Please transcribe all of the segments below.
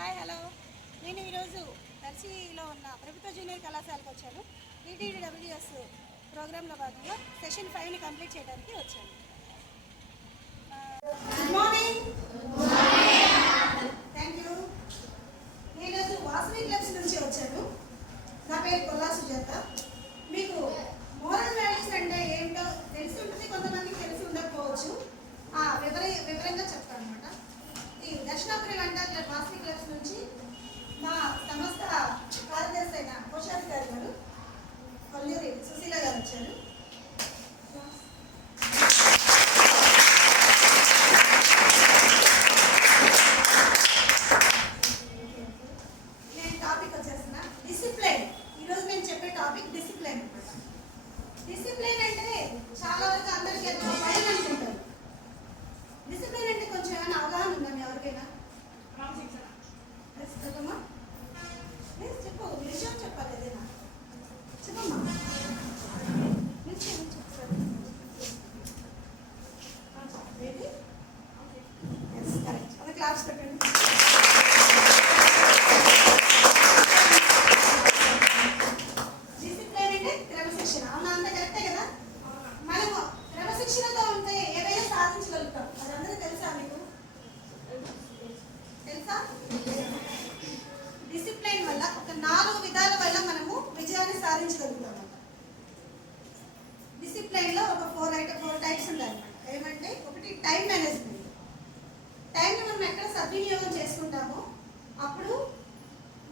Hi hello నేను ఈరోజు దర్శిలో ఉన్న ప్రభుత్వ జూనియర్ కళాశాలకు వచ్చాను. ఈటీడబ్ల్యూఎస్ ప్రోగ్రాంలో భాగంగా సెషన్ 5ని కంప్లీట్ చేయడానికి వచ్చాను. Good morning. Thank you. నేను ఈరోజు వాసవి క్లబ్స్ నుంచి వచ్చాను. నా పేరు కొల్లా సుజాత. మీకు మోరల్ వాల్యూస్ అంటే ఏంటో తెలిసి ఉంటుంది, కొంతమందికి తెలిసి ఉండకపోవచ్చు. వివరంగా చెప్తాను అనమాట. ఈ దక్షిణాపురి వంటల వాసవి క్లబ్స్ నుంచి మా సంస్థ కార్యదర్శి అయిన కోశాధికారి గారు కొల్లూరి సుశీల గారు వచ్చారు. నేను టాపిక్ వచ్చేస్తున్నా డిసిప్లైన్. ఈరోజు నేను చెప్పే టాపిక్ డిసిప్లైన్ అనమాట. డిసిప్లైన్ అంటే చాలా వరకు అందరికీ ఎంతో భయం అనుకుంటారు. డిసిప్లైన్ అంటే కొంచెం ఏమైనా అవగాహన ఉందా మీ ఎవరికైనా? చెప్పమ్మా, చెప్పు. విషయం చెప్పాలి, ఏదైనా చెప్పమ్మా. కరెక్ట్, అది క్లాస్ పెట్టండి. డిసిప్లైన్ అంటే క్రమశిక్షణ. అవునా? అంత కరెక్టే కదా. మనము క్రమశిక్షణతో ఉంటే ఏదైనా సాధించగలుగుతాం. అదందరూ తెలుసా మీకు? తెలుసా? డిసిప్లైన్ వల్ల ఒక 4 విధాల వల్ల మనము విజయాన్ని సాధించగలుగుతాం. డిసిప్లైన్ లో ఒక 4 టైప్స్ ఉంటాయన్నమాట. ఏమంటే, ఒకటి టైం మేనేజ్మెంట్. టైంని మనం ఎక్కడ సద్వినియోగం చేసుకుంటామో అప్పుడు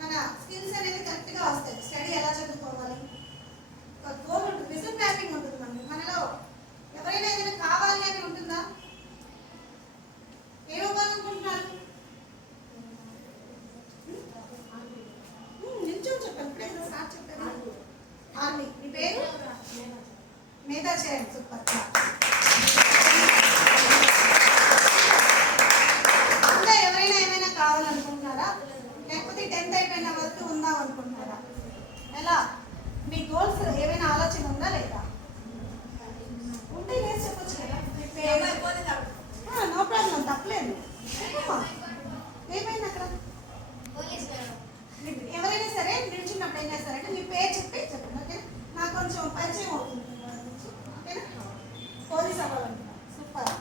మన స్కిల్స్ అనేది కరెక్ట్గా వస్తాయి. స్టడీ ఎలా చదువుకోవాలి, ఒక గోల్ ఉంటుంది, విజన్ మ్యాపింగ్ ఉంటుంది. మనలో ఎవరైనా ఏదైనా కావాలి అని ఉంటుందా? ఏమవ్వాలనుకుంటున్నారు? నిల్చొని చెప్పండి. ఇప్పుడే స్టార్ట్ చెప్పాను. ఆర్మీ. మీ పేరు? మేధా చేయండి. సూపర్. ఇంకా ఎవరైనా ఏమైనా కావాలనుకుంటున్నారా? లేకపోతే 10th అయిపోయిన వరకు ఉందాం అనుకుంటున్నారా? ఎలా? మీ గోల్స్ ఏమైనా ఆలోచన ఉందా లేదా? ఉంటే లేదు చెప్పొచ్చు కదా. నో ప్రాబ్లం, తప్పలేదు. ఏమైంది అక్కడ? ఎవరైనా సరే నిల్చున్నప్పుడు ఏం చేస్తారంటే మీ పేరు చెప్పి చెప్పండి. ఓకే, నాకు కొంచెం పరిచయం అవుతుంది. ఓకేనా? పోలీస్ అవ్వాలనుకున్నాను. సూపర్.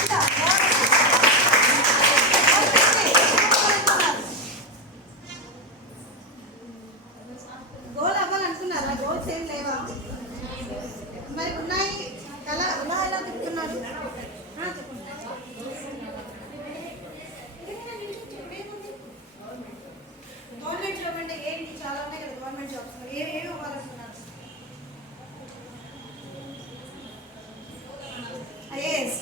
ఇంకా గోల్ అవ్వాలనుకున్నారా? గోల్స్ ఏం లేవా? మరి ఉన్నాయి. ఎలా ఎలా తిప్పుతున్నారు? గవర్నమెంట్ జాబ్ అంటే ఏంటి? చాలా ఉన్నాయి కదా గవర్నమెంట్ జాబ్స్. మరి ఏమి అవ్వాలనుకున్నారు? ఐఏఎస్,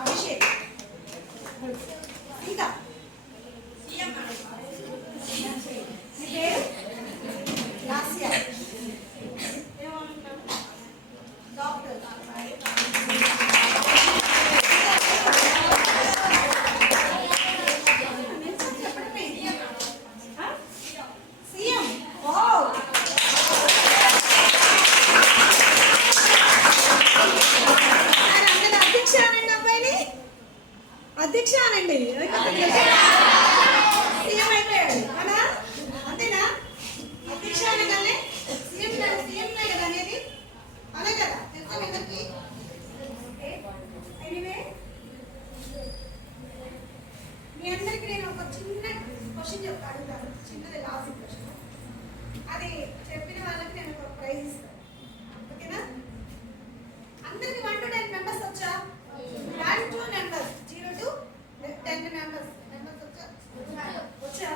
అభిషేక్. ఇంకా మీ పేరు? లాస్యా. ఏమనుకుంటారు? డాక్టర్. అధ్యక్ష అనండి. సీఎం అయిపోయాడు అనా? అంతేనా? అధ్యక్ష అనగానే సీఎం కదా అనేది, అనే కదా. తెలుసా మీ అందరికి? ఎనీవే, మీ అందరికి నేను ఒక చిన్న క్వశ్చన్ అడుగుతాను. చిన్నది, లాస్ట్ క్వశ్చన్. అది చెప్పిన వాళ్ళకి నేను ఒక ప్రైజ్ ఇస్తాను. ఓకేనా? అందరికి 1 to 10 మెంబర్స్ వచ్చా? 1 to numbers 0 to 10 మెంబర్స్ వచ్చా?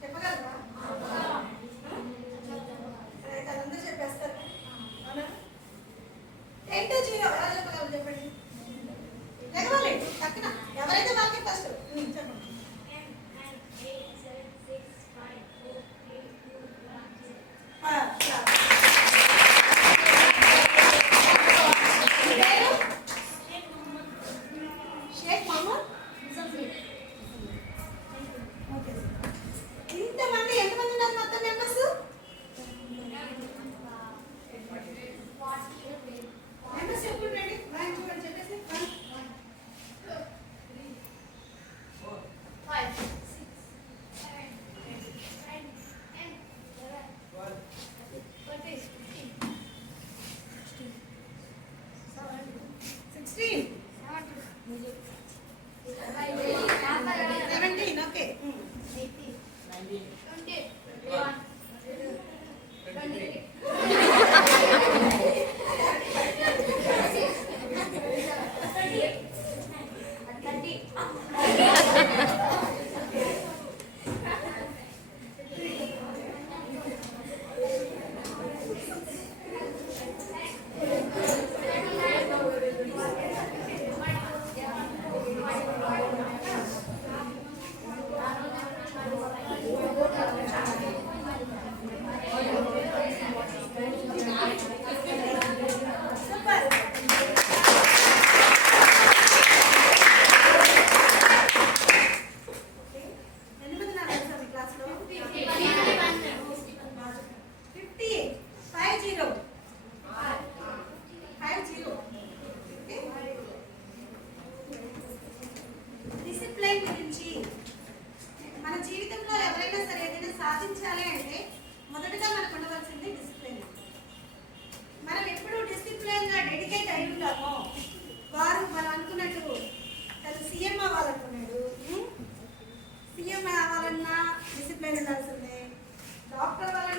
చెప్పగలరా? అయితే అందరూ చెప్పేస్తారు. అవునా? 10 to 0 ఎలా చెప్పగలరు చెప్పండి. ఎగవాలి పక్కన. ఎవరైతే వాళ్ళకి ఫస్ట్ చెప్పండి.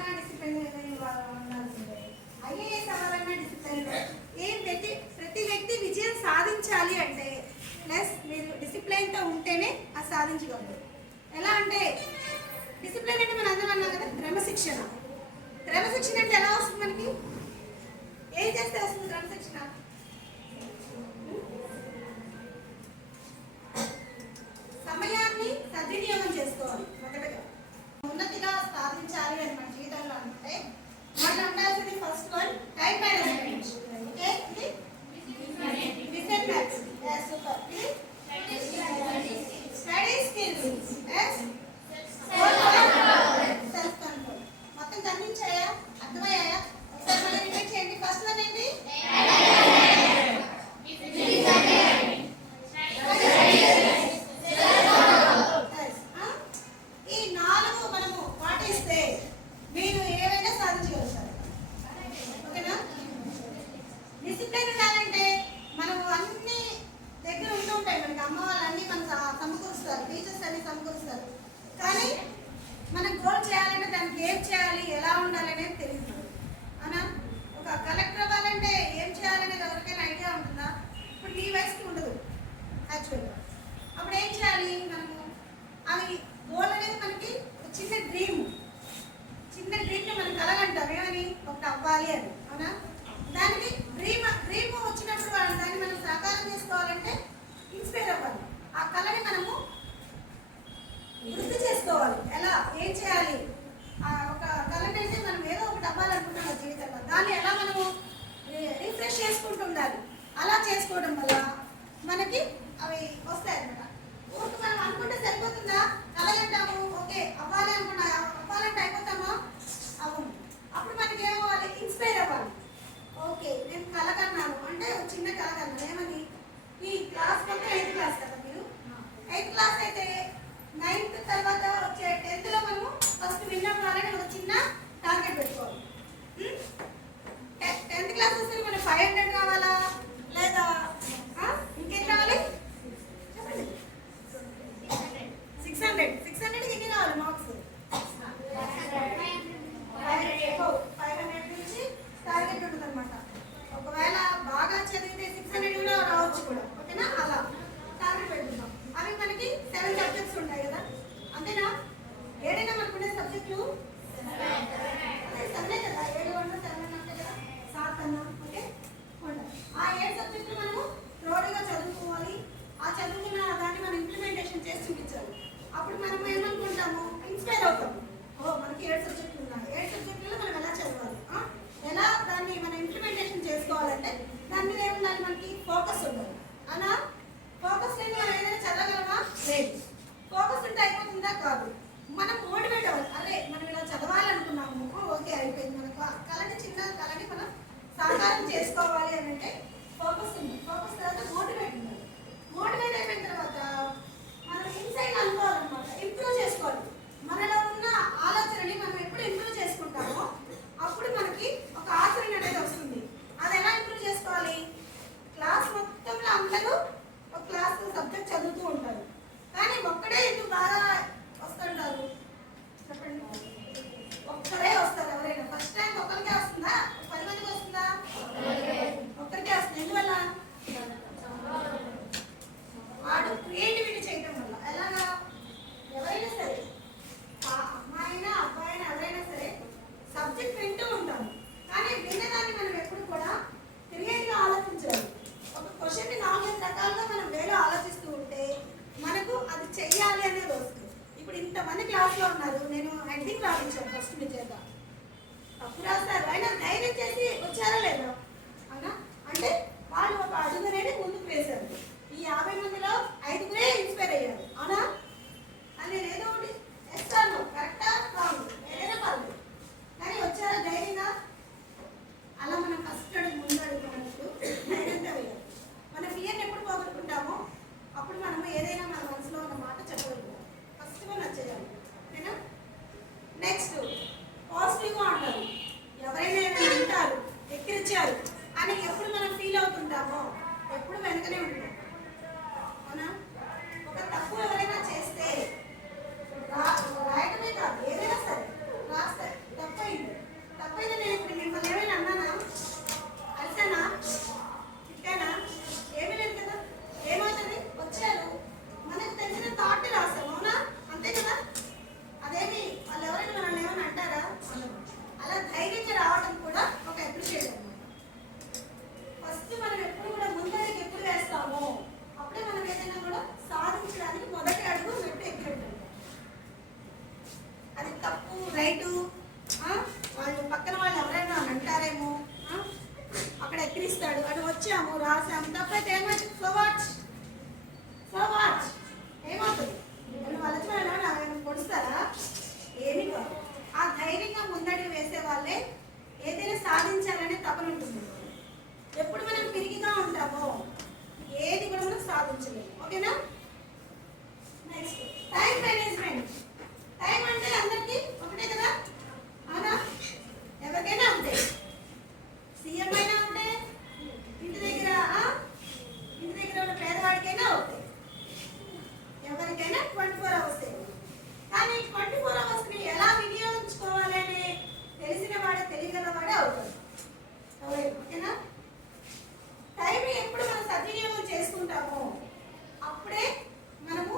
అవ్వాలన్నా డిసిప్లిన్ ఉండాల్సిందే, ఐఏఎస్ అవ్వాలన్నా డిసిప్లిన్. ప్రతి వ్యక్తి విజయం సాధించాలి అంటే ప్లస్ మీరు డిసిప్లిన్తో ఉంటేనే అది సాధించగలరు. ఎలా అంటే డిసిప్లిన్ అంటే మనం అందరం అన్నాం కదా, క్రమశిక్షణ. క్రమశిక్షణ అంటే ఎలా వస్తుంది మనకి? ఏం చేస్తే వస్తుంది క్రమశిక్షణ? సమయాన్ని సద్వినియోగం చేసుకోవాలి. మొదటగా ఉన్నతిగా సాధించాలి అని మన జీవితంలో అంటే మనం ఉండాల్సింది first one time management. Okay, vision maps, super. Study skills, self control. మొత్తం గమనించాయా? అర్థమయ్యాయా? ఒకసారి మళ్ళీ రిపీట్ చేయండి. ఫస్ట్ వన్ ఏంటి? ఈ 4 మనము పాటిస్తే మీరు ఏవైనా సాధించగలుగుతారు. ఓకేనా? డిసిప్లిన్ ఉండాలంటే మనం అన్ని దగ్గర ఉంటూ ఉంటాయి. మనకి అమ్మ వాళ్ళు అన్ని మనం సమకూరుస్తారు, టీచర్స్ అన్ని సమకూరుస్తారు. కానీ మనం గోల్ చేయాలంటే దానికి ఏం చేయాలి, ఎలా ఉండాలి అనేది తెలియదు. అవునా? ఒక కలెక్టర్ అవ్వాలంటే ఏం చేయాలనేది ఎవరికైనా ఐడియా ఉంటుందా? ఇప్పుడు నీ వయసుకి ఉండదు యాక్చువల్గా. అప్పుడు ఏం చేయాలి మనము? అవి గోల్ అనేది మనకి ఒక చిన్న డ్రీమ్ని మనం కలగంటాం ఏమని, ఒకటి అవ్వాలి అని. అవునా? దానికి డ్రీమ్ వచ్చినప్పుడు దాన్ని మనం సాకారం చేసుకోవాలంటే ఇన్స్పైర్ అవ్వాలి. ఆ కళని మనము వృద్ధి చేసుకోవాలి. ఎలా, ఏం చేయాలి? ఒక కళని అంటే మనం ఏదో ఒకటి అవ్వాలనుకుంటున్నాం జీవితంలో, దాన్ని ఎలా మనము రిఫ్రెష్ చేసుకుంటూ ఉండాలి. అలా చేసుకోవడం వల్ల మనకి అవి వస్తాయి అన్నమాట. ఊరికి మనం అనుకుంటే సరిపోతుందా? కలగంటాము, ఓకే అవ్వాలి అనుకున్నా, అవ్వాలంటే అయిపోతామా? అవును. అప్పుడు మనకి ఏమవ్వాలి? ఇన్స్పైర్ అవ్వాలి. ఓకే నేను కలగన్నాను అంటే ఒక చిన్న కలగన్నాను ఏమని, ఈ క్లాస్ మొత్తం 8th క్లాస్ కదా మీరు, 8th క్లాస్ అయితే 9th తర్వాత వచ్చే 10th లో మనము ఫస్ట్ విన్ అవ్వాలని ఒక చిన్న టార్గెట్ పెట్టుకోవాలి. 10th క్లాస్ వస్తే మనం 500 కావాలా లేదా ఇంకేం కావాలి చెప్పండి? 600 ఎన్ని కావాలి మార్క్స్? 500 నుంచి టార్గెట్ ఉంటుంది అనమాట. ఒకవేళ బాగా చదివితే 600 కూడా రావచ్చు కూడా. ఓకేనా? అలా టార్గెట్ పెట్టుకుంటాం. అవి మనకి 7 సబ్జెక్ట్స్ ఉంటాయి కదా, అంతేనా? ఏడైనా మనకు ఉండే సబ్జెక్టులు 7 కదా, 7 1 7 అంటే కదా, 7 అన్నా. ఓకే, ఆ 7 సబ్జెక్టులు మనము రోడ్డుగా చదువుకోవాలి. ఆ చదువుకున్న దాన్ని మనం ఇంప్లిమెంటేషన్ చేసి చూపించాలి. అప్పుడు మనం ఏమనుకుంటాము? ఇన్స్పైర్ అవుతాము. ఓ మనకి 7 సబ్జెక్టులు ఉన్నాయి, 7 సబ్జెక్టులలో మనం ఎలా చదవాలి, ఎలా దాన్ని మనం ఇంప్లిమెంటేషన్ చేసుకోవాలంటే దాని మీద ఏముండాలి? మనకి ఫోకస్ ఉండాలి. అలా ఫోకస్ లేని మనం ఏదైనా చదవగలమా? లేదు. ఫోకస్ ఉంటే అయిపోతుందా? కాదు. మనం మోటివేట్ అవ్వాలి. అరే మనం ఇలా చదవాలనుకున్నాము, ఓకే అయిపోయింది. మనకు చిన్న కళని మనం సాకారం చేసుకోవాలి అని అంటే ఫోకస్ ఉంది. ఫోకస్ తర్వాత మోటివేట్ ఉండాలి. మోటివేట్ అయిపోయిన తర్వాత మనం ఇన్సైడ్ అనుకోవాలన్నమాట, ఇంప్రూవ్ చేసుకోవాలి. మనలో ఉన్న ఆలోచనని మనం ఎప్పుడు ఇంప్రూవ్ చేసుకుంటామో అప్పుడు మనకి ఒక ఆచరణ అనేది వస్తుంది. అది ఎలా ఇంప్రూవ్ చేసుకోవాలి? క్లాస్ మొత్తంలో అందరూ ఒక క్లాస్ సబ్జెక్ట్ చదువుతూ ఉంటారు, కానీ ఒక్కడే ఎందుకు బాగా వస్తుంటారు చెప్పండి? ఒక్కడే వస్తారు. ఎవరైనా ఫస్ట్ ర్యాంక్ ఒక్కరికే వస్తుందా? 10 మందికి వస్తుందా? ఒక్కరికే వస్తుంది. ఎందువల్ల? వాడు క్రియేటివిటీ చేయడం వల్ల. ఎలాగా? ఎవరైనా సరే, అమ్మాయినా అబ్బాయినా ఎవరైనా సరే సబ్జెక్ట్ వింటూ ఉంటాము, కానీ విన్నదాన్ని మనం ఎప్పుడు కూడా క్రియేటివ్గా ఆలోచించాలి. ఒక క్వశ్చన్ని 4 రకాలుగా మనం వేరే ఆలోచిస్తూ ఉంటే మనకు అది చెయ్యాలి అనేది వస్తుంది. ఇప్పుడు ఇంతమంది క్లాస్లో ఉన్నారు, నేను హెడ్డింగ్ రాయించాను ఫస్ట్ మీ చేత, తప్పు రాస్తారు, అయినా ధైర్యం చేసి వచ్చారా లేదా? అవునా? అంటే వాళ్ళు ఒక అడుగు అనేది ముందుకు వేశారు. ఈ 50 మందిలో 5గురే ఇన్స్పైర్ అయ్యారు. అవునా? అని నేను ఏదో ఒకటి ఎక్స్ట్రాను కరెక్టా రాంగ్ ఏదైనా పర్లేదు, కానీ వచ్చారా ధైర్యంగా? అలా మనం ఫస్ట్ అడుగు ముందు అడుగుతున్నట్టు ధైర్యంగా వేయాలి. మన ఫియర్ని ఎప్పుడు పోగొట్టుకుంటామో అప్పుడు మనము ఏదైనా మన మనసులో ఉన్న మాట చెప్పగలుగుతాం. ఫస్ట్ మనం చేయాలి. ఓకేనా? నెక్స్ట్ పాజిటివ్గా ఉండాలి. వాళ్ళు పక్కన వాళ్ళు ఎవరైనా అంటారేమో, అక్కడ ఎక్కిరిస్తాడు అని వచ్చాము రాసాము తప్పైతే ఏమవుతుంది? సో వాచ్ ఏమవుతుంది? వాళ్ళు పొడుస్తారా? ఏమి కాదు. ఆ ధైర్యంగా ముందడుగు వేసే వాళ్ళే ఏదైనా సాధించాలనే తపన ఉంటుంది. ఎప్పుడు మనం పిరిగిగా ఉంటామో ఏది కూడా మనం సాధించలేము. ఓకేనా? Next time management. టైం అంటే అందరికీ ఒకటే కదా, అవునా? ఎవరికైనా అంతే. సీఎం అయినా ఉంటే, ఇంటి దగ్గర ఉన్న పేదవాడికైనా అవుతాయి. ఎవరికైనా 24 hours. కానీ 24 hours ఎలా వినియోగించుకోవాలని తెలిసిన వాడే, తెలియగలవాడే అవుతాడు. ఓకేనా? టైం ఎప్పుడు మనం సద్వినియోగం చేసుకుంటామో అప్పుడే మనము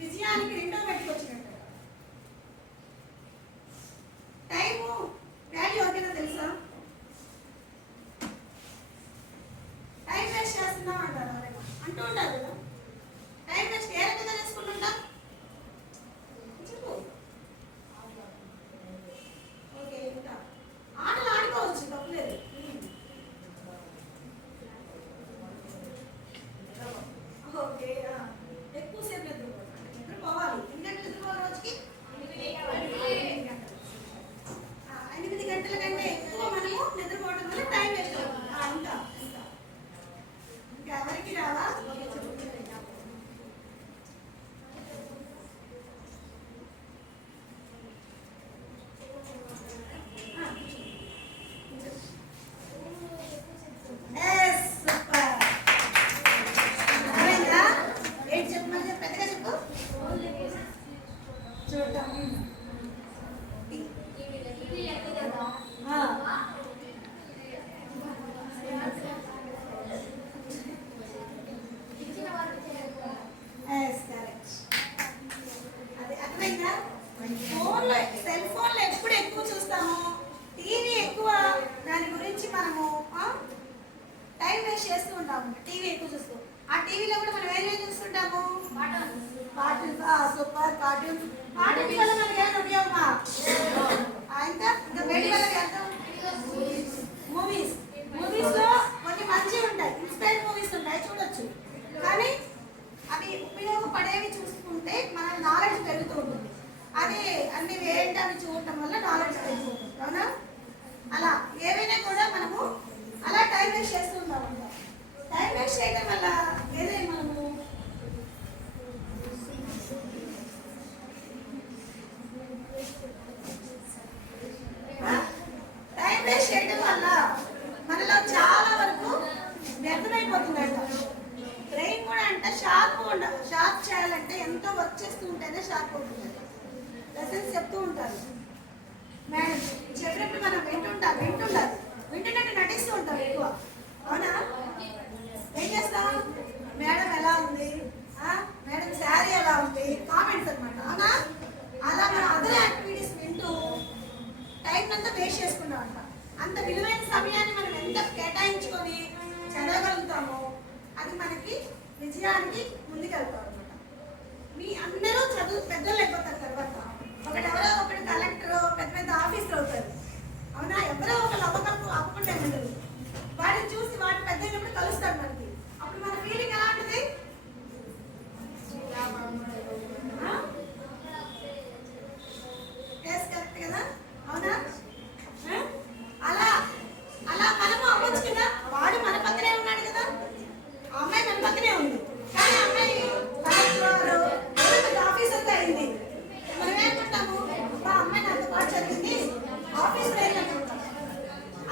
విజయానికి రెండో గట్టికి వచ్చినట్టు. టైము వాల్యూ ఓకేనా? తెలుసా? టైం వేస్ట్ చేస్తున్నాం అంటారు ఎవరైనా, అంటూ ఉంటారు కదా. టైం వేస్ట్ ఏ రకంగా చేసుకుంటుంటాం? చెప్పు. ఓకే, ఇంకా ఆటలు ఆడుకోవచ్చు, తప్పలేదు. ఓకే, ఎక్కువసేపు నిద్రపోవాలి. నిద్రపోవాలి. ఎన్ని గంటలు నిద్రపోవాలి రోజుకి? 8 గంటల కంటే ఎక్కువ మనము నిద్రపోవడం వల్ల టైం వేస్ట్ అవుతుంది. ఇంకా ఎవరికి రావా? ఓకే, చెప్పు. సెల్ ఫోన్లో ఎప్పుడు ఎక్కువ చూస్తాము, టీవీ ఎక్కువ, దాని గురించి మనము టైం వేస్ట్ చేస్తూ ఉంటాము. టీవీ ఎక్కువ చూస్తూ, ఆ టీవీలో కూడా మనం ఏం చూస్తుంటాము? కార్టూన్స్. సూపర్. కార్టూన్స్ వల్ల మనకి ఏమైనా ఉపయోగమా? ఇంకా వేడి వల్ల అర్థం. మూవీస్లో కొన్ని మంచివి ఉంటాయి, ఇన్స్పైర్డ్ మూవీస్ ఉంటాయి, చూడొచ్చు. కానీ అవి ఉపయోగపడేవి చూసుకుంటే మన నాలెడ్జ్ పెరుగుతూ ఉంటుంది. అదే అన్ని వేరేంటి చూడటం వల్ల నాలెడ్జ్ పెరుగుతుంది, అవునా? అలా ఏవైనా కూడా మనము అలా టైం వేస్ట్ చేస్తూ ఉంటాం. టైం వేస్ట్ చేయడం వల్ల ఏదైనా మనము టైం వేస్ట్ చేయడం వల్ల మనలో చాలా వరకు వ్యర్థమైపోతుందంట. బ్రెయిన్ కూడా అంటే షార్ప్ చేయాలంటే ఎంతో వర్క్ చేస్తూ ఉంటేనే షార్ప్ అవుతుంది. లెసన్స్ చెప్తూ ఉంటారు మేడం, చెప్పినప్పుడు మనం వింటున్నట్టు నటిస్తూ ఉంటాం ఎక్కువ, అవునా? ఏం చేస్తాం? మేడం ఎలా ఉంది, మేడం శారీ ఎలా ఉంది, కామెంట్స్ అనమాట, అవునా? అలా మనం అదర్ యాక్టివిటీస్ వింటూ టైం అంతా వేస్ట్ చేసుకున్నాం అంట. అంత విలువైన సమయాన్ని మనం ఎంత కేటాయించుకొని చదవగలుగుతామో అది మనకి విజయానికి ముందుకెళ్తాం అనమాట. మీ అందరూ చదువు పెద్దలు అయిపోతారు తర్వాత. ఎవరో ఒకటి కలెక్టర్, పెద్ద ఆఫీసర్ అవుతారు, అవునా? ఎవరో ఒకరు అవ్వకుండా ఉండదు. వాడిని చూసి వాడిని పెద్ద అయినప్పుడు కలుస్తాడు మనకి. అప్పుడు మన ఫీలింగ్ ఎలా ఉంటుంది? కరెక్ట్ కదా, అవునా? అలా మనము అవ్వచ్చు కదా. వాడు మన పక్కనే ఉన్నాడు కదా, ఆ అమ్మాయి మన పక్కనే ఉంది, కానీ అమ్మాయి కలెక్టర్ ఆఫీసర్తో అయింది. మనం ఏమంటాము? అమ్మాయి నాతో పాటు చదివింది, ఆఫీస్ వెళ్ళాలనుకుంటాం.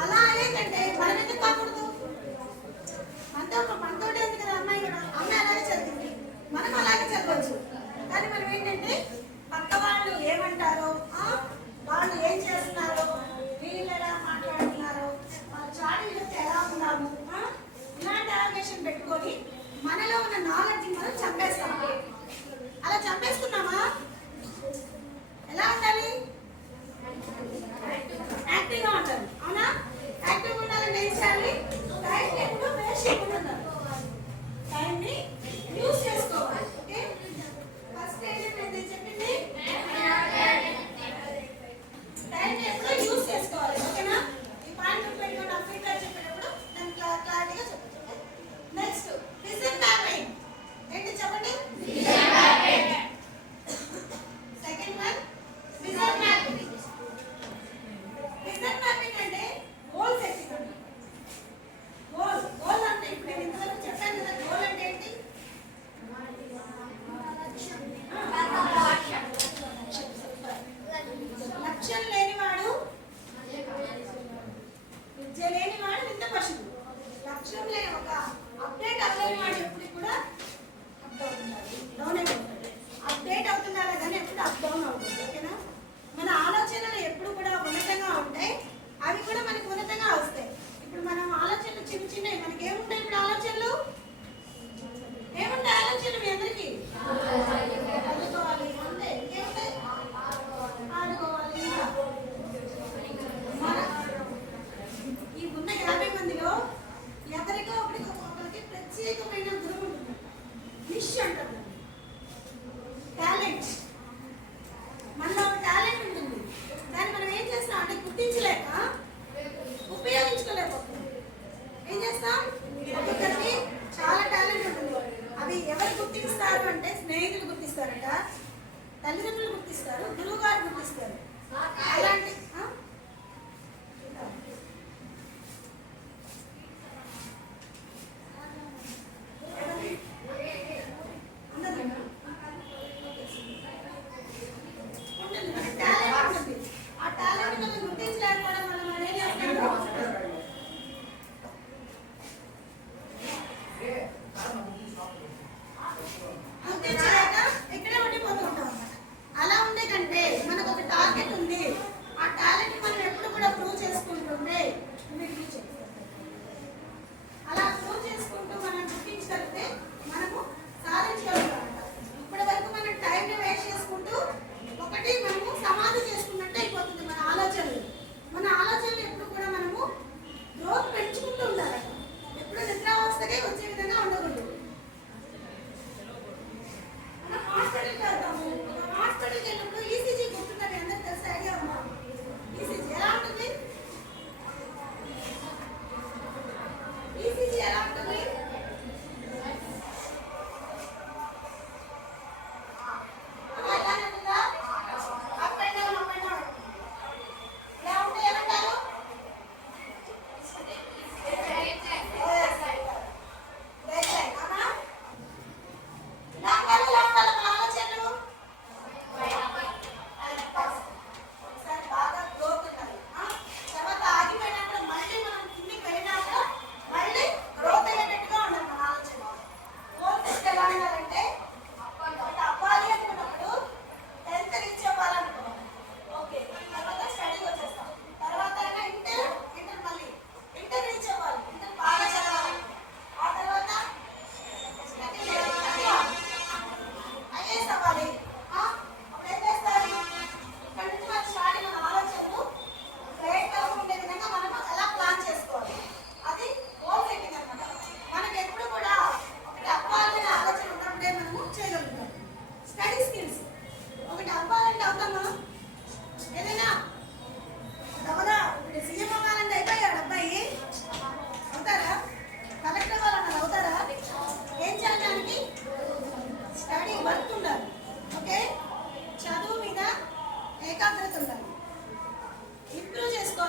అలా అయ్యేకంటే మనం ఎందుకు కాకూడదు? మనతో ఉంది కదా అమ్మాయి కూడా, అమ్మాయి అలాగే చదివింది, మనం అలాగే చదవచ్చు. కానీ మనం ఏంటంటే పక్క వాళ్ళు ఏమంటారో, వాళ్ళు ఏం చేస్తున్నారో, వీళ్ళు ఎలా మాట్లాడుతున్నారో, వాళ్ళ చాడీలతో ఎలా ఉన్నాము, ఇలాంటి అవకాశం పెట్టుకొని మనలో ఉన్న నాలెడ్జ్ మనం చంపేస్తాము. అలా చంపేస్తున్నామా? ఎలా ఉండాలి? యాక్టివ్గా ఉండాలి, అవునా? యాక్టివ్గా ఉండాలంటే ఏం చేయాలి? టైంని ఎప్పుడు వేస్ట్ చేయకుండా టైంని యూజ్ చేసుకోవాలి. ఓకే, ఫస్ట్ ఏంటంటే చెప్పింది టైంని ఎప్పుడు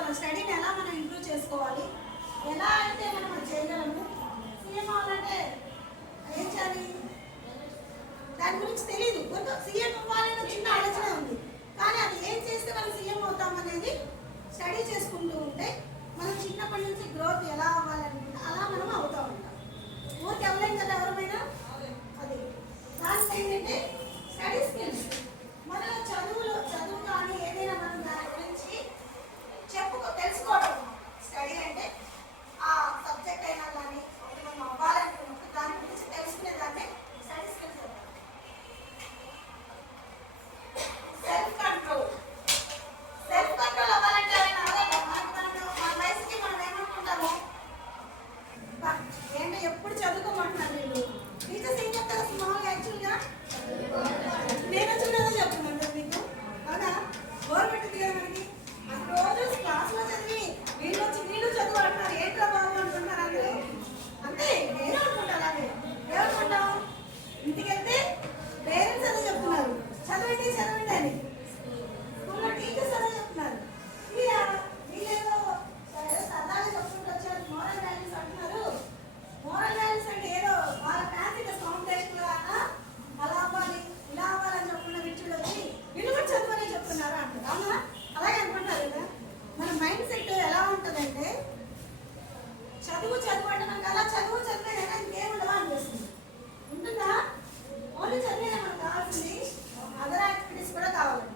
మన స్టడీని ఎలా మనం ఇంప్రూవ్ చేసుకోవాలి, ఎలా అయితే మనం అది చేయగలము. సీఎం అవ్వాలంటే ఏం చేయాలి దాని గురించి తెలియదు. కొంత సీఎం అవ్వాలని చిన్న ఆలోచన ఉంది, కానీ అది ఏం చేస్తే మనం సీఎం అవుతాం అనేది స్టడీ చేసుకుంటూ ఉంటే మనం చిన్నప్పటి నుంచి గ్రోత్ ఎలా అవ్వాలనుకుంటే అలా మనం అవుతూ ఉంటాం. ఊరికి అవ్వలేం కదా ఎవరైనా. అది దానికి ఏంటంటే స్టడీ స్కిల్స్. మన చదువు కానీ ఏదైనా మనం దాని గురించి తెలుసుకోవడం. స్టడీ అంటే ఆ సబ్జెక్ట్ అయినా కానీ మనం అవ్వాలనుకున్నప్పుడు దాని గురించి తెలుసుకునేదాన్ని స్టడీ స్కిల్స్ అంటారు. సెల్ఫ్ కంట్రోల్ అవ్వాలంటే మన వయసుకి మనం ఏమనుకుంటాము, ఏంటో ఎప్పుడు చదువుకోమంటున్నారు వీళ్ళు. టీచర్స్ ఏం చెప్తారు స్మాల్ యాక్చువల్గా నేను చూడదో చెప్తున్నాను మీకు. అవునా, గవర్నమెంట్ ఉంది కదా మనకి. రోజు క్లాస్లో చదివి వీళ్ళు చదువు అంటున్నారు, ఏంట్రా బాబు అంటున్నారు అందరూ. అంతే నేను అనుకుంటా. అలాగే ఏమనుకుంటాం, ఇంటికి వెళ్తే పేరెంట్స్ అదే చెప్తున్నారు, చదవండి అని. స్కూల్లో టీచర్స్ అదే చెప్తున్నారు. వీళ్ళేదో సరదాగా చెప్పుకుంటూ వచ్చారు మోరల్ వాల్యూస్ అంటున్నారు. మోరల్ వాల్యూస్ అంటే ఏదో వాళ్ళ ఫ్యాన్సీగా కాంపిటీషన్ అలా అవ్వాలి ఇలా అవ్వాలని చెప్పుకున్న విచ్చుడు వచ్చి వీళ్ళు కూడా చదువుని చెప్తున్నారు అంటారు. అవునా, అలాగే అనుకుంటారు కదా. మన మైండ్ సెట్ ఎలా ఉంటుందంటే చదువు అంటే మనకు అలా చదివేదైనా ఇంకేముండవా అనిపిస్తుంది. ఉంటుందా? ఓన్లీ చదివేదా మనకు కావాల్సింది, అదర్ యాక్టివిటీస్ కూడా కావాలంట.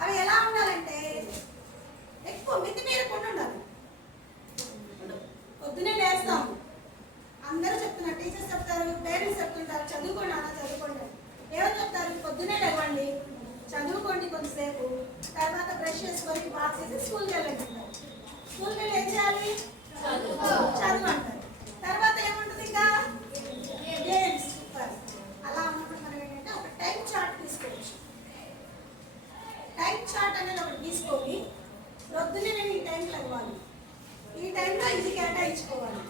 అవి ఎలా ఉండాలంటే ఎక్కువ మితిమీరకుండా ఉండాలి. పొద్దునే లేస్తాం, అందరూ చెప్తున్నారు, టీచర్స్ చెప్తారు, పేరెంట్స్ చెప్తుంటారు, చదువుకోండి అన్న చదువుకోండి. ఎవరు చెప్తారు, పొద్దునే లేవండి, చదువుకోండి కొంతసేపు, తర్వాత బ్రష్ చేసుకొని బాత్ చేసి స్కూల్కి వెళ్ళండి. స్కూల్కి వెళ్ళి ఏం చేయాలి, చదువు అంటారు. తర్వాత ఏముంటుంది ఇంకా గేమ్స్. అలా ఉన్నప్పుడు మనం ఏంటంటే ఒక టైం చార్ట్ తీసుకోవచ్చు. టైం చార్ట్ అనేది ఒకటి తీసుకొని రొద్దునే నేను ఈ టైంకి ఇవ్వాలి, ఈ టైంలో ఇది కేటాయించుకోవాలి,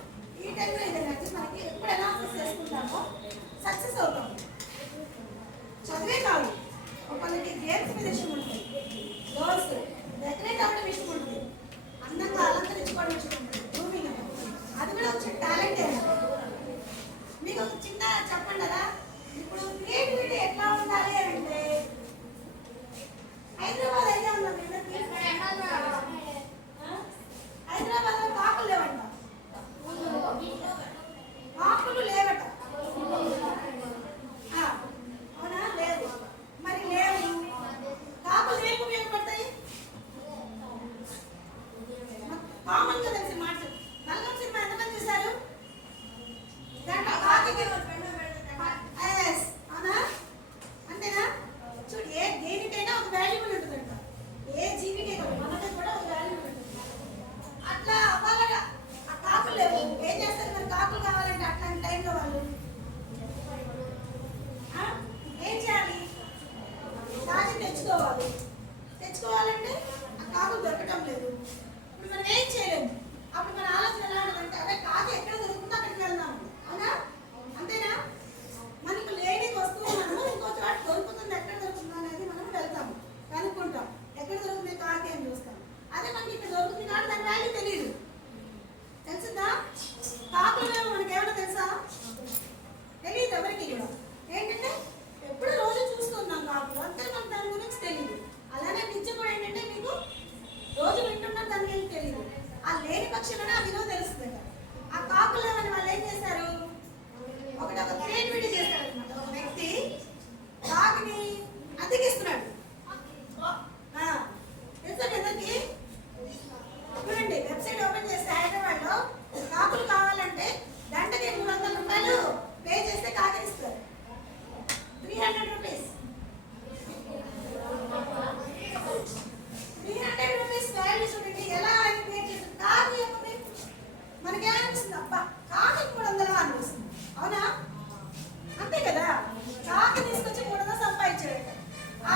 ఈ టైంలో ఇది అనేది మనకి ఎప్పుడు అనాలిసిస్ చేసుకుంటామో సక్సెస్ అవుతాం. చదివే కాదు, ఒకరికి గేమ్స్ మీద ఇష్టం ఉంటుంది, గర్ల్స్ డెకరేట్ అవ్వడం ఇష్టం ఉంటుంది, అందంగా అలంకరించుకోవడం ఇష్టం ఉంటుంది, గ్రూమింగ్ అది కూడా ఒక టాలెంటే. మీకు ఒక చిన్న చెప్పండి కదా, ఇప్పుడు క్రియేటివిటీ ఎట్లా ఉండాలి అంటే హైదరాబాద్ అయితే ఉన్నాం, హైదరాబాద్లో కాకులు లేవంట, కాకులు లేవట. అవునా, లేవు. మరి లేవు, కాకులు దేనికి ఉపయోగపడతాయి? కామన్గా తెలిసి మాట. నల్గం సినిమా ఎంతమంది చూశారు? దాంట్లో కాకి అవునా, అంతేనా? చూడు, దేనికైనా ఒక వాల్యూబుల్ ఉంటుందంట, ఏ జీవికే కూడా మనకి కూడా ఒక వాల్యూబుల్ ఉంటుంది. అట్లా అవ్వాలగా ఆ కాకులు లేవు, ఏం చేస్తారు మరి? కాకులు కావాలంటే అట్లాంటి టైంలో వాళ్ళు ఏం చేయాలి? దాచి తెచ్చుకోవాలంటే ఆ కాకులు దొరకటం లేదు. ఇప్పుడు మనం ఏం చేయలేము. అప్పుడు మన ఆలోచన ఎలా ఉంటుందంటే అదే కాకి ఎక్కడ దొరుకుతుందో అక్కడికి వెళ్దాం. అవునా, అంతేనా? మనకు లేని వస్తువు మనము ఇంకో చోట దొరుకుతుంది, ఎక్కడ దొరుకుతుందో అనేది మనం వెళ్తాము, కనుక్కుంటాం, ఎక్కడ దొరుకుతుంది కాకి అని చూస్తాం. అదే మనకి ఇక్కడ దొరుకుతుంది కానీ దాని వాల్యూ తెలియదు. తెలుసుదా? కాకులు మనకి ఏమైనా తెలుసా? తెలియదు ఎవరికి కూడా. ఏంటంటే ఎప్పుడు రోజు చూస్తున్నాం కాకులు, అంతే మనకు దాని గురించి తెలియదు. అలానే విద్య కూడా ఏంటంటే మీకు రోజు వింటున్నాం, దాని గురించి తెలియదు. ఆ లేని పక్షులనే ఆ విలువ తెలుస్తుంది. ఆ కాకులు ఏమని వాళ్ళు ఏం చేశారు, ఒక క్రియేటివిటీ చేశారు అనమాట. ఒక వ్యక్తి కాకిని అద్దెకిస్తున్నాడు. ఎంతకి చూడండి, వెబ్సైట్ ఓపెన్ చేస్తే హైదరాబాద్లో కాకులు కావాలంటే గంటకి 300 రూపాయలు పే చేస్తే కాకిని ఇస్తారు. 300 రూపీస్ 300 రూపీస్ వాల్యూ చూడండి ఎలా క్రియేట్ చేస్తారు. కాకి ఏముంది మనకేమనిపిస్తుంది, అబ్బా కాకి 300 అనిపిస్తుంది. అవునా, అంతే కదా. కాకి తీసుకొచ్చి 300 సంపాదించాడు. ఆ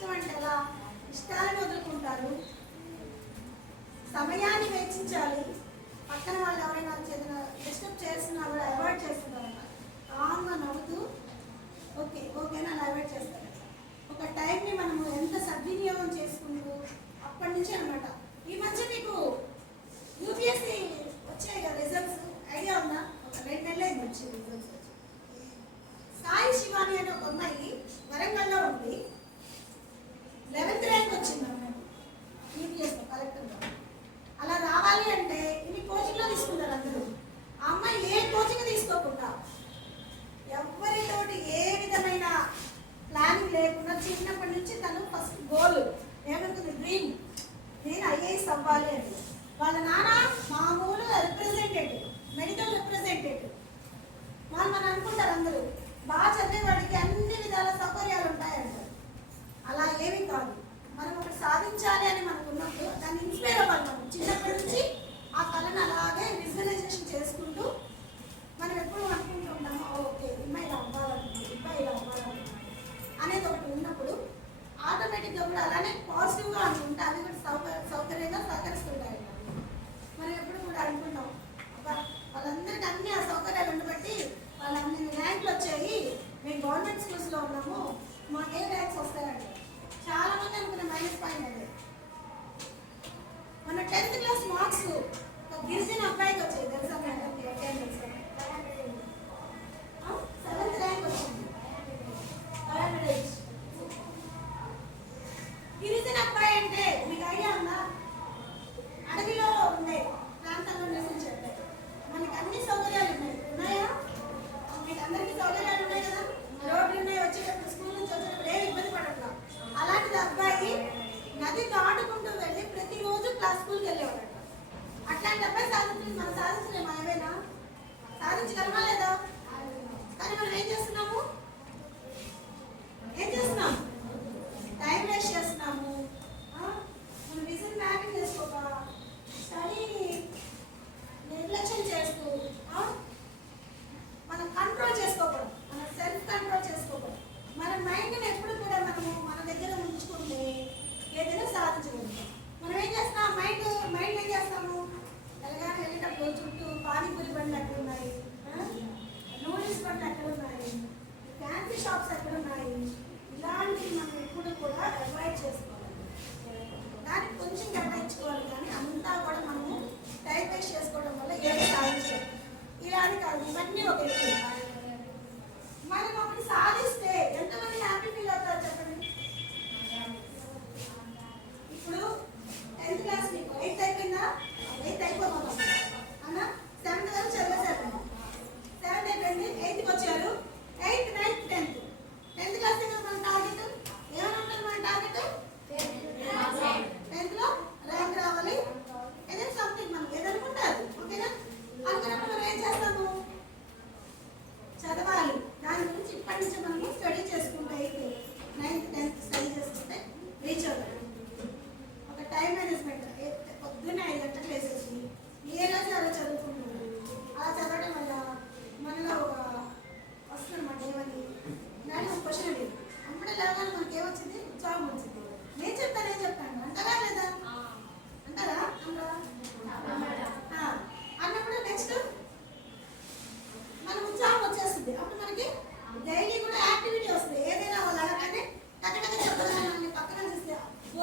ఇష్టం అంటే ఎలా? ఇష్టాలను వదులుకుంటారు, సమయాన్ని వెచ్చించాలి, పక్కన వాళ్ళు ఎవరైనా ఏదైనా డిస్టర్బ్ చేస్తున్నా కూడా అవాయిడ్ చేస్తున్నారట, కామ్గా నవ్వుతూ ఓకే ఓకేనా అలా అవాయిడ్ చేస్తారట. ఒక టైంని మనము ఎంత సద్వినియోగం చేసుకుంటూ అప్పటి నుంచి అనమాట. ఈ మధ్య మీకు యూపీఎస్సీ వచ్చాయి కదా రిజల్ట్స్, ఐడియా ఉందా? ఒక 2 నెలలైంది వచ్చి రిజల్ట్స్ వచ్చి. సాయి శివాని అనే ఒక అమ్మాయి వరంగల్లో ఉంది, 11th ర్యాంక్ వచ్చింది అమ్మాయి యూపీఎస్లో కలెక్టర్గా. అలా రావాలి అంటే ఇవి కోచింగ్లో తీసుకుంటారు అందరూ. ఆ అమ్మాయి ఏ కోచింగ్ తీసుకోకుండా ఎవరితోటి ఏ విధమైన ప్లానింగ్ లేకుండా చిన్నప్పటి నుంచి తను ఫస్ట్ గోల్ ఏమనుకుంది, డ్రీమ్ నేను ఐఏఎస్ అవ్వాలి అని. వాళ్ళ నాన్న మామూలు రిప్రజెంటేటివ్, మెడికల్ రిప్రజెంటేటివ్. మనం అనుకుంటారు అందరూ బాగా చదివేవాడికి అన్ని విధాల సౌకర్యాలు ఉంటాయంటారు. అలా ఏమీ కాదు. మనం ఒకటి సాధించాలి అని మనకు ఉన్నప్పుడు దాన్ని ఇన్స్పైర్ అవ్వాలి. మనం చిన్నప్పటి నుంచి ఆ కళను అలాగే విజువలైజేషన్ చేసుకుంటూ మనం ఎప్పుడు అనుకుంటూ ఉంటాము, ఓకే అమ్మాయి ఇలా అవ్వాలనుకుంటుంది, అబ్బాయి ఇలా అవ్వాలనుకుంటుంది అనేది ఒకటి ఉన్నప్పుడు ఆటోమేటిక్గా కూడా అలానే పాజిటివ్గా అనుకుంటే అవి కూడా సౌకర్యంగా సహకరిస్తుంటాయి. మనం ఎప్పుడు కూడా అనుకుంటాం వాళ్ళందరికీ అన్ని ఆ సౌకర్యాలు ఉండబట్టి వాళ్ళు అన్ని ర్యాంకులు వచ్చాయి, మేము గవర్నమెంట్ స్కూల్స్లో ఉన్నాము, మాకు ఏ ర్యాంక్స్ వస్తాయంటే చాలా మంది అనుకున్న -5 అదే. మన 10th క్లాస్ మార్క్స్ గిరిజన అబ్బాయికి వచ్చాయి తెలుసా? 7th ర్యాంక్ వచ్చింది. గిరిజన అబ్బాయి అంటే మీకు ఐడియా ఉందా? అడవిలో ఉండే ప్రాంతంలో నివసించే మనకి అన్ని సౌకర్యాలు ఉన్నాయా? మీకు అందరికీ సౌకర్యాలు ఉన్నాయి కదా, రోడ్లు ఉన్నాయి, వచ్చేటప్పుడు స్కూల్ నుంచి వచ్చేటప్పుడు ఏమి ఇబ్బంది పడట్లా. అలాంటిది అబ్బాయి నది దాటుకుంటూ వెళ్ళి ప్రతిరోజు స్కూల్కి వెళ్ళేవాడట. అట్లాంటి అబ్బాయి మనం సాధించలేమా? ఏమైనా సాధించగలమా లేదా? కానీ మనం ఏం చేస్తున్నాము టైం వేస్ట్ చేస్తున్నాము. మనం విజన్ మ్యాపింగ్ చేసుకోక స్టడీని నిర్లక్ష్యం చేస్తూ మనం కంట్రోల్ చేసుకోకూడదు, మన సెల్ఫ్ కంట్రోల్ చేసుకోకూడదు. మన మైండ్ని ఎప్పుడు కూడా మనము మన దగ్గర ఉంచుకుంటే ఏదైనా సాధించగలుగుతాం. మనం ఏం చేస్తాం, మైండ్ ఏం చేస్తాము, తెలంగాణ వెళ్ళేటప్పుడు చుట్టూ పానీపూరి బండ్లు ఎక్కడ ఉన్నాయి, నూడిల్స్ బండ్లు ఎక్కడ ఉన్నాయి, ఫ్యాన్సీ షాప్స్ ఎక్కడ ఉన్నాయి, ఇలాంటివి మనం ఎప్పుడు కూడా అవాయిడ్ చేసుకోవాలి. దానికి కొంచెం కేటాయించుకోవాలి, కానీ అంతా కూడా మనము టైం వేస్ట్ చేసుకోవడం వల్ల ఏమి సాధించాలి. ఇలా అని కాదు, ఇవన్నీ ఒక ఎక్కువ. మనం ఒకటి సాధిస్తే ఎంతమంది హ్యాపీ ఫీల్ అవుతారు చెప్పండి. ఇప్పుడు 10th క్లాస్ మీకు 8th అయిపోయిందా? 8th అయిపోతుంది అన్నా. 7th వరకు చదివేశారు, 7th అయిపోయింది, 8th వచ్చారు, 8th 9th 10th 10th class దగ్గర మన టార్గెట్ ఏమైనా ఉంటుంది? మన టార్గెట్ 10th లో ర్యాంక్ రావాలి, ఏదైనా సంథింగ్ మనం ఏదనుకుంటారు. ఓకేనా? అనుకున్నప్పుడు మనం ఏం చేస్తాము, చదవాలి. దాని గురించి ఇప్పటి నుంచి మనము స్టడీ చేసుకుంటే 8th 9th 10th స్టడీ చేసుకుంటే రీచ్ అవుతాం. ఒక టైం మేనేజ్మెంట్, పొద్దున్నే 5 గంటలకు వేసేసి ఏ రోజు అలా చదువుకుంటున్నాం. అలా చదవడం వల్ల మనలో ఒక వస్తుందన్నమాట. ఏమని నాకు ఒక క్వశ్చన్ అడిగింది, అప్పుడే లేవగానే మనకి ఏమొచ్చింది? ఉత్సాహం వచ్చింది. నేను చెప్తాను అంటారా లేదా? అంటారా? అన్నప్పుడు నెక్స్ట్ మన ఉత్సాహం వచ్చేస్తుంది. అప్పుడు మనకి డైలీ కూడా యాక్టివిటీ వస్తుంది. ఏదైనా వాళ్ళు అడగానే టక్కగా చెప్పాలని పక్కన చూస్తే ఓ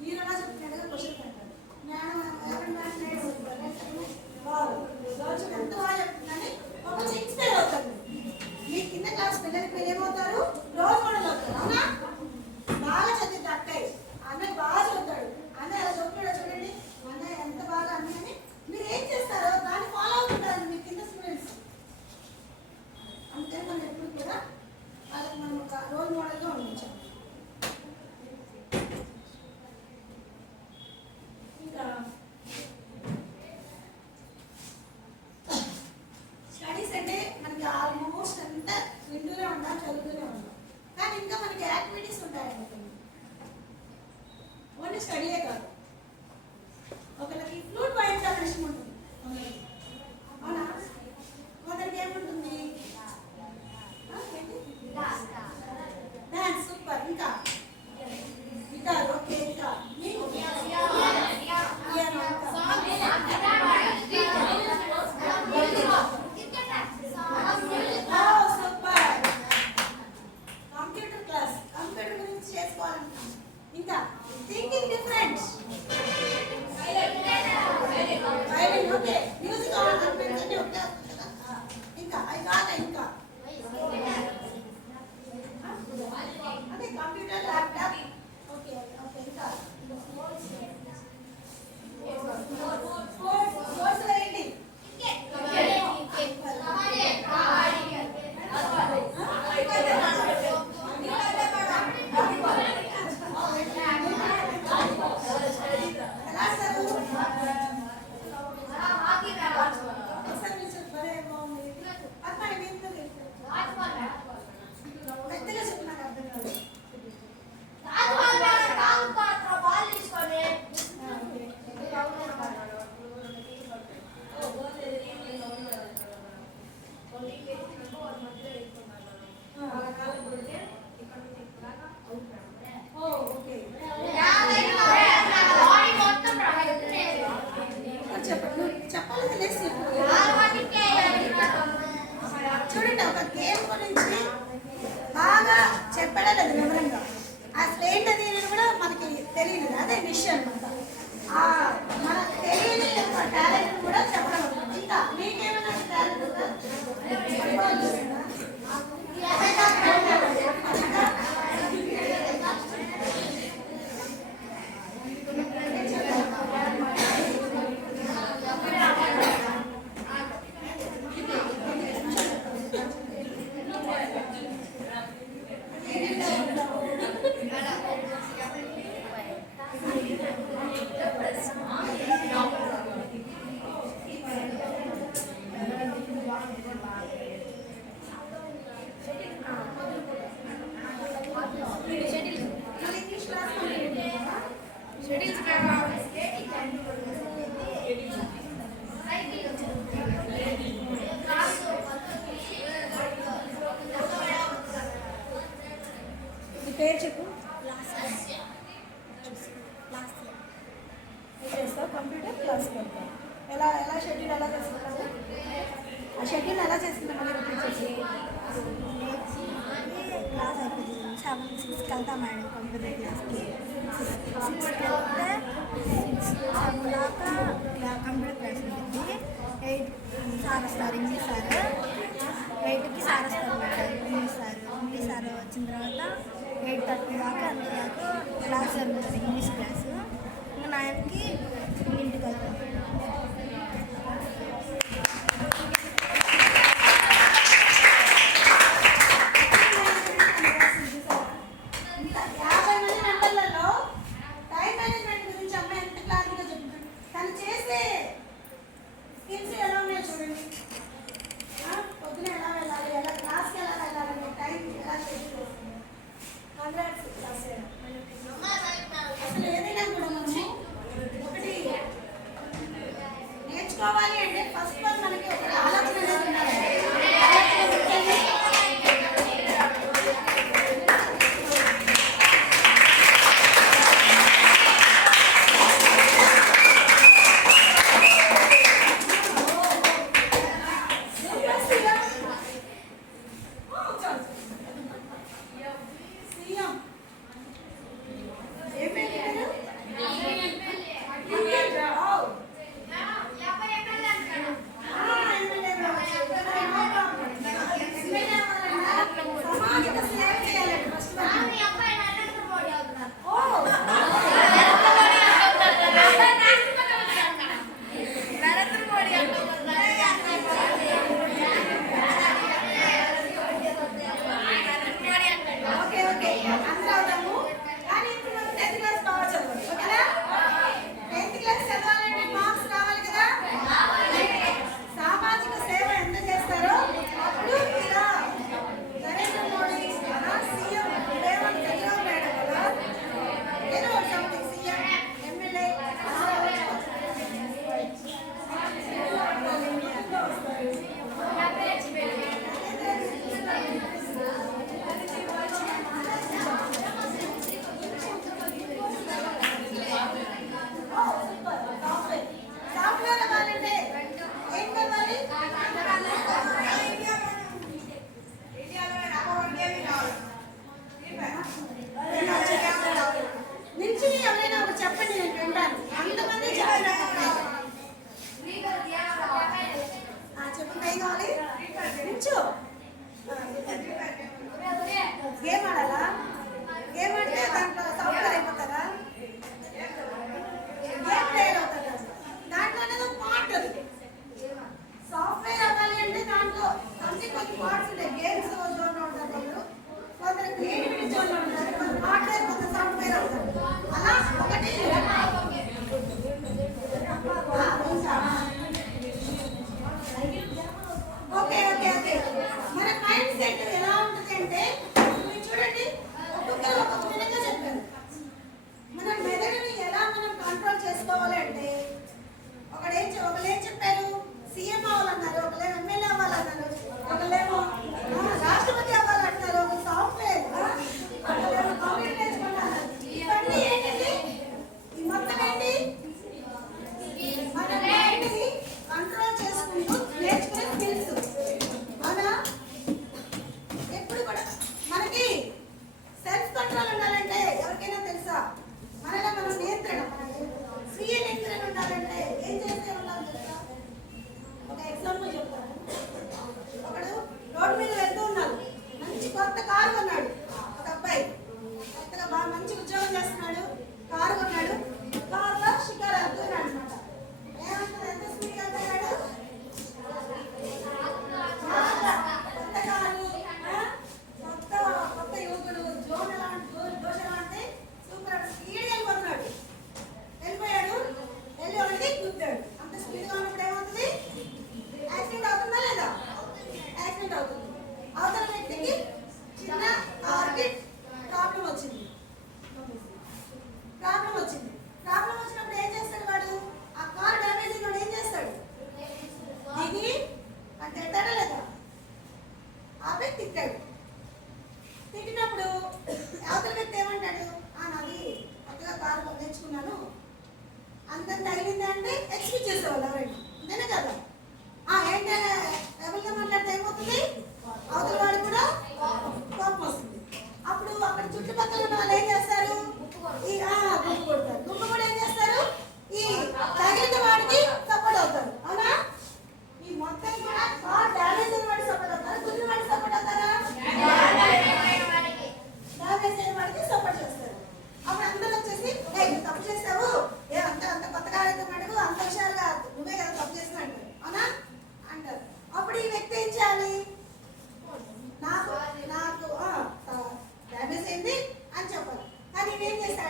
హీరోలా చెప్తున్నాడుగా క్వశ్చన్ అంటారు. ఎంత బాగా చెప్తుందని ఒక ఇన్స్పైర్ అవుతారు. మీ కింద క్లాస్ పిల్లలకి మీరు ఏమవుతారు? రోల్ మోడల్ అవుతారు. అవునా? బాగా చదివింది అక్కయ్య, అన్నయ్య బాగా చదువుతాడు, అన్నయ్య అలా చదువుతాడో చూడండి, అన్నయ్య ఎంత బాగా అన్నయ్యని మీరు ఏం చేస్తారో దాన్ని ఫాలో అవుతుంటారు మీ కింద స్టూడెంట్స్. అందుకని మనం ఎప్పుడు కూడా వాళ్ళకి మనం ఒక రోల్ మోడల్గా ఉండించాం. ఇంకా స్టడీస్ అంటే మనకి ఆల్మోస్ట్ అంతా వింటూనే ఉంటాం, చదువుతూనే ఉంటాం. కానీ ఇంకా మనకి యాక్టివిటీస్ ఉంటాయండి. ఓన్లీ స్టడీయే కాదు, ఒకరికి ఫ్లూట్ వాయించాలని ఇష్టం ఉంటుంది. అవునా? కొందరికి ఏముంటుంది? డాన్స్. సూపర్. ఇంకా ఇంకా thinking different. Violin okay. Music అనిపించండి ఒకటే వస్తుంది కదా. ఇంకా అది కాక ఇంకా అదే కంప్యూటర్ ల్యాప్టాప్ ఓకే ఓకే ఇంకా స్పోర్ట్స్ ఏంటి? చూడండి, ఒక గేమ్ గురించి బాగా చెప్పడం లేదు వివరంగా. అసలు ఏంటది కూడా మనకి తెలియదు, అదే విషయం అనమాట. మనకు తెలియని టాలెంట్ కూడా చెప్పడం అనమాట. ఇంకా మీకేమైనా టాలెంట్ ఉందా? పేరు చెప్పు. చేస్తావు కంప్యూటర్ క్లాస్ వెళ్తావు. ఎలా ఎలా షెడ్యూల్ ఎలా చేసుకుంటావు? ఆ షెడ్యూల్ ఎలా చేసుకుంటావు మళ్ళీ రిపీట్ చేసి? క్లాస్ అయిపోతుంది 7-6కి వెళ్తాం మేడం కంప్యూటర్ క్లాస్కి. 6కి వెళ్తే 6 దాకా కంప్యూటర్ క్లాస్ ఉంటుంది. 8 సార్ వస్తారు, ఇంగ్లీష్ సార్. 8కి సార్ వస్తారు మేడం, ఇంగ్లీష్ సార్ వచ్చిన తర్వాత 8:30 దాకా దాకా క్లాస్ జరుగుతుంది, ఇంగ్లీష్ క్లాసు. ఇంకా 9కి ఇంటికి వెళ్తాం. అసలు ఏదైనా కూడా మనము ఒకటి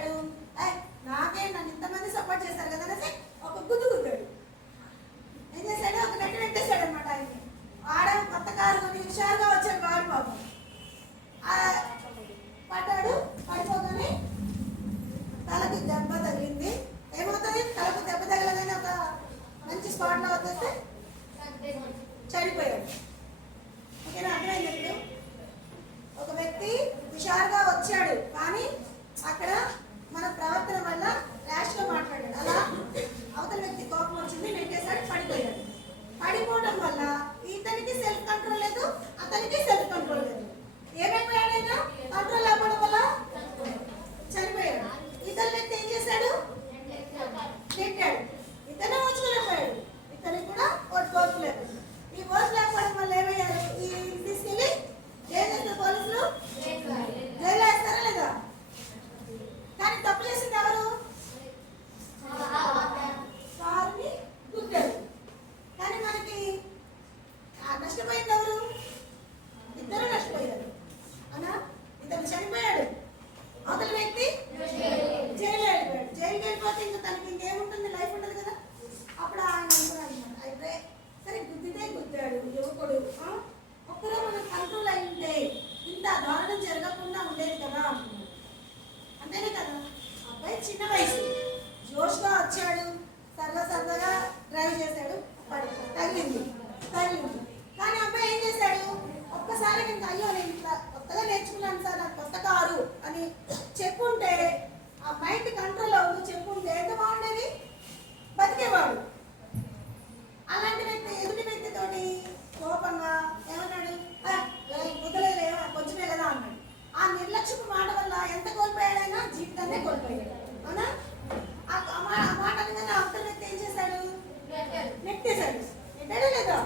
చేశాడు, నన్ను ఇంతమంది సపోర్ట్ చేశారు కదా అనేసి ఒక గుద్దు గుద్దాడు. ఏం చేశాడు, ఒక నెట్టు నెట్టేశాడు అనమాట ఆయన్ని. వాడ కొత్త కారు కొని హుషారుగా వచ్చాడు వాడు పాపం. పడ్డాడు, పడిపోగానే తలకి దెబ్బ తగిలింది. ఏమవుతుంది, తలకు దెబ్బ తగలగానే ఒక మంచి స్పాట్లో వచ్చేస్తే చనిపోయాడు. ఓకేనా, అర్థమైంది. ఇప్పుడు ఒక వ్యక్తి హుషారుగా వచ్చాడు కానీ అక్కడ మన ప్రవర్తన వల్ల ర్యాష్గా మాట్లాడాడు. అలా అవతల వ్యక్తి కోపం వచ్చింది, నెట్టేశాడు, పడిపోయాడు. పడిపోవడం వల్ల ఇతనికి సెల్ఫ్ కంట్రోల్ లేదు, అతనికి సెల్ఫ్ కంట్రోల్ లేదు. ఏమైపోయాడైనా కంట్రోల్ లేకపోవడం వల్ల చనిపోయాడు. ఇతర వ్యక్తి ఏం చేశాడు, నెట్టాడు. ఇతనే ఓర్చుకోలేకపోయాడు, ఇతనికి కూడా ఓర్చుకోలేదు. ఈ ఓర్చు లేకపోవడం వల్ల ఏమయ్యారు, ఈ తీసుకెళ్ళి ఏం చేస్తారు పోలీసులు, జైలు వేస్తారా లేదా? కానీ తప్పు చేసింది ఎవరు, కారుని గుద్దాడు. కానీ మనకి నష్టపోయింది ఎవరు, ఇద్దరు నష్టపోయారు. అవునా, ఇతను చనిపోయాడు, అవతల వ్యక్తి జైలు వెళ్ళిపోయాడు. జైలుకి వెళ్ళిపోతే ఇంకా తనకి ఇంకేముంటుంది, లైఫ్ ఉండదు కదా. అప్పుడు ఆయన అనుకున్నాడు అనమాట, అయితే సరే గుద్దితే గుద్దాడు యువకుడు, ఒక్కరో మనకు కంట్రోల్ అయి ఉంటే ఇంత దారుణం జరగకుండా ఉండేది కదా అనుకున్నాడు. అంతేనే కదా, అబ్బాయి చిన్న వయసు, జోష్గా వచ్చాడు, సరదాగా డ్రైవ్ చేశాడు, తగిలింది. కానీ అబ్బాయి ఏం చేశాడు, ఒక్కసారి నేను అయ్యో నేను ఇట్లా కొత్తగా నేర్చుకున్నాను సార్, నాకు కొత్త కారు అని చెప్పుంటే, ఆ మైండ్ కంట్రోల్ అవ్వదు, చెప్పుంటే ఎంత బాగుండేది, బతికేవాడు. అలాంటి వ్యక్తి ఎదుటి వ్యక్తితోటి కోపంగా ఏమన్నాడు, కుదరలే కొంచెమే కదా అన్నాడు. ఆ నిర్లక్ష్యపు మాట వల్ల ఎంత కోల్పోయాడైనా జీవితాన్నే కోల్పోయాడు. అవునా, ఆ మాట అనగానే అవతల వ్యక్తి ఏం చేశాడు, నెట్టేశాడు. నెట్టాడే లేదా,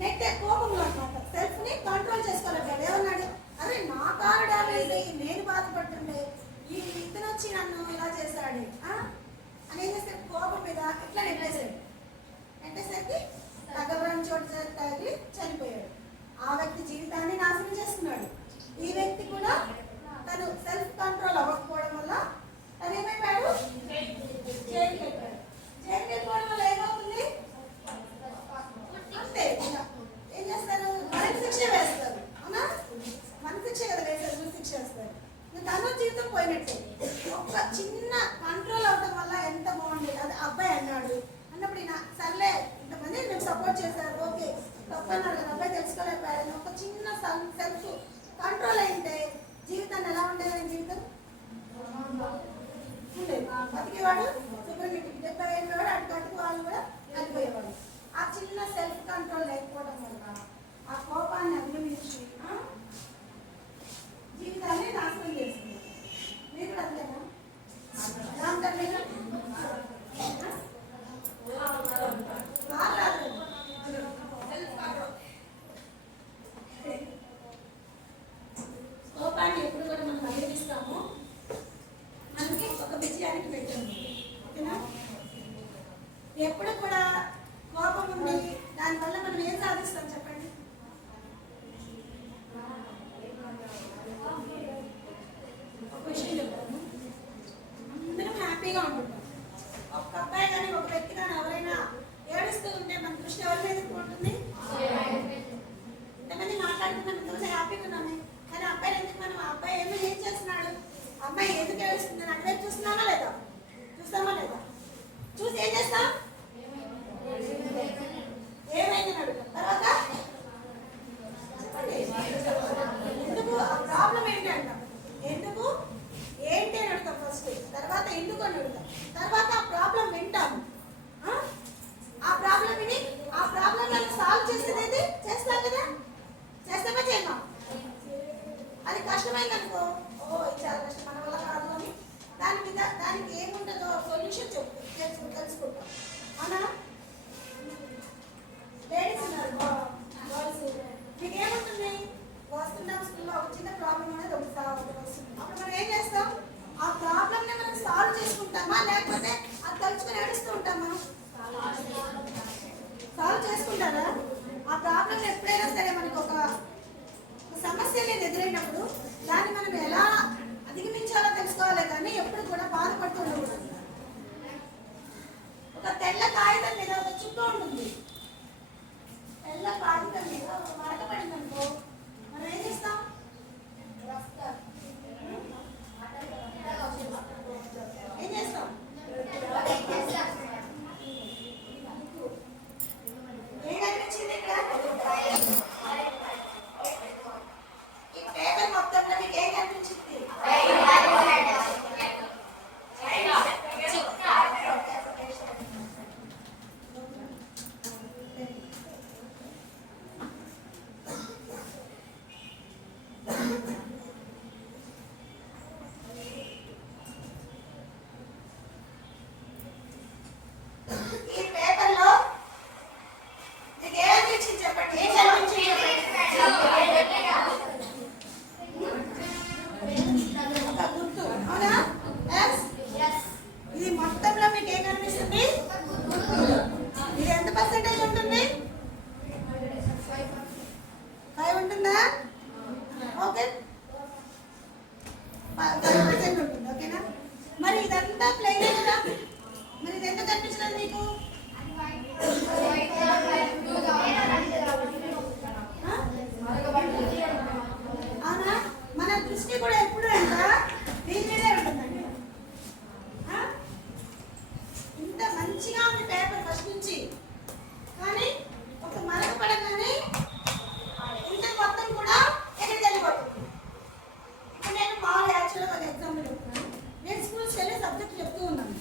నెట్టే కోపంలో అనమాట, సెల్ఫ్ ని కంట్రోల్ చేసుకోలేకపోయాడు. ఏమన్నాడు, అరే నా కారు డ్యామేజ్ అయ్యి నేను బాధపడుతుండే, ఇతను వచ్చి నన్ను ఇలా చేశాడు అని ఏం చేస్తాడు, కోపం మీద ఇట్లా నెట్టేశాడు. నెట్టేసరికి తగ్గబడిన చోటు తగిలి చనిపోయాడు. ఆ వ్యక్తి జీవితాన్ని నాశనం చేసుకున్నాడు. ఈ వ్యక్తి కూడా తను సెల్ఫ్ కంట్రోల్ అవ్వకపోవడం వల్ల తను ఏమైపోయాడు, జైలుకి వెళ్ళిపోయాడు. జైలుకి వెళ్ళిపోవడం వల్ల ఏమవుతుంది, అంతే ఏం చేస్తారు, మనకి శిక్ష వేస్తారు. అవునా, మన శిక్ష కదా వేస్తారు, శిక్ష వేస్తారు. తను జీవితం పోయినట్టే. ఒక్క చిన్న కంట్రోల్ అవడం వల్ల ఎంత బాగుండేది. అది అబ్బాయి అన్నాడు అన్నప్పుడు ఈయన సర్లే ఇంతమంది మేము సపోర్ట్ చేశారు, ఓకే తప్పు అన్నాడు కదా, అబ్బాయి తెలుసుకోలేకపోయాడు. ఒక చిన్న సెల్ఫ్ కంట్రోల్ అయితే జీవితాన్ని ఎలా ఉండేది, జీవితం ఉండేది, బతికేవాడు, శుభ్రంగా డెబ్బై వెళ్ళేవాడు, అటుకట్టుకు వాళ్ళు కూడా వెళ్ళిపోయేవాడు. ఆ చిన్న సెల్ఫ్ కంట్రోల్ లేకపోవడం వల్ల ఆ కోపాన్ని అధిగమించి జీవితాన్ని నాశనం చేస్తుంది. మీరు కూడా అంతేనా, కోపాన్ని ఎప్పుడు కూడా మనం అధిగమిస్తాము, మనకి ఒక విజయానికి పెట్టండి. ఓకేనా, ఎప్పుడు కూడా కోపం ఉంది, దానివల్ల మనం ఏం సాధిస్తాం చెప్పండి. ఒక విషయం చెప్తాను, అందరం హ్యాపీగా ఉంటున్నాం. ఒక అబ్బాయి కానీ ఒక వ్యక్తి కానీ ఎవరైనా ఏడుస్తూ ఉంటే మన దృష్టి ఎవరి మీద ఉంటుంది, ఇంతమంది మాట్లాడుతున్నాం, ఇంతమంది హ్యాపీగా ఉన్నామే, కానీ అబ్బాయి ఎందుకు మనం అబ్బాయి ఏం చేస్తున్నాడు, అమ్మాయి ఎందుకు ఏడుస్తుంది అని అటువైపు చూస్తున్నామా లేదా, చూస్తామా లేదా, చూసి ఏం చేస్తాం, ఏమైంది అడుగుతాం. తర్వాత చెప్పండి, ఎందుకు ఆ ప్రాబ్లం ఏంటి అంటాం, ఎందుకు ఏంటి అని అడుగుతాం ఫస్ట్, తర్వాత ఎందుకు అని అడుగుతాం, తర్వాత ఆ ప్రాబ్లం వింటాము. ఆ ప్రాబ్లం విని ఆ ప్రాబ్లం సాల్వ్ చేసేది చేస్తాం కదా, చేస్తామా చేయమా. అది కష్టమైంది అనుకో, ఓ ఇది చాలా కష్టం మన వల్ల కాదు అని దాని మీద దానికి ఏముంటుందో సొల్యూషన్ తెలుసుకుంటాం. అవునా, లేడీస్ ఉన్నారు, గర్ల్స్, మీకు ఏముంటుంది, వస్తున్నాం స్కూల్లో ఒక చిన్న ప్రాబ్లం అనేది ఒకటి వస్తుంది. అప్పుడు మనం ఏం చేస్తాం, ఆ ప్రాబ్లమ్ని మనం సాల్వ్ చేసుకుంటామా, లేకపోతే అది తలుచుకొని ఏడుస్తూ ఉంటామా, సాల్వ్ చేసుకుంటారా. ఆ ప్రాబ్లం ఎప్పుడైనా సరే మనకు ఒక సమస్య అనేది ఎదురైనప్పుడు దాన్ని మనం ఎలా అధిగమించాలో తెలుసుకోవాలి, కానీ అంతా ప్లెయిన్ కదా, మరి ఇది ఎంత కనిపించలేదు మీకు? అవునా? మన దృష్టి కూడా ఎప్పుడు అంట దీని మీదే ఉంటుందండి. ఇంత మంచిగా ఉంది పేపర్ ఫస్ట్ నుంచి, కానీ ఒక మరక పడగానే ఇంత మొత్తం కూడా ఎక్కడికి వెళ్ళిపోతుంది. ఇప్పుడు నేను మామూలు యాక్చువల్గా ఒక ఎగ్జాంపుల్ చెప్తున్నాను. నేను స్కూల్స్కి వెళ్ళి సబ్జెక్ట్ చెప్తూ ఉన్నాను.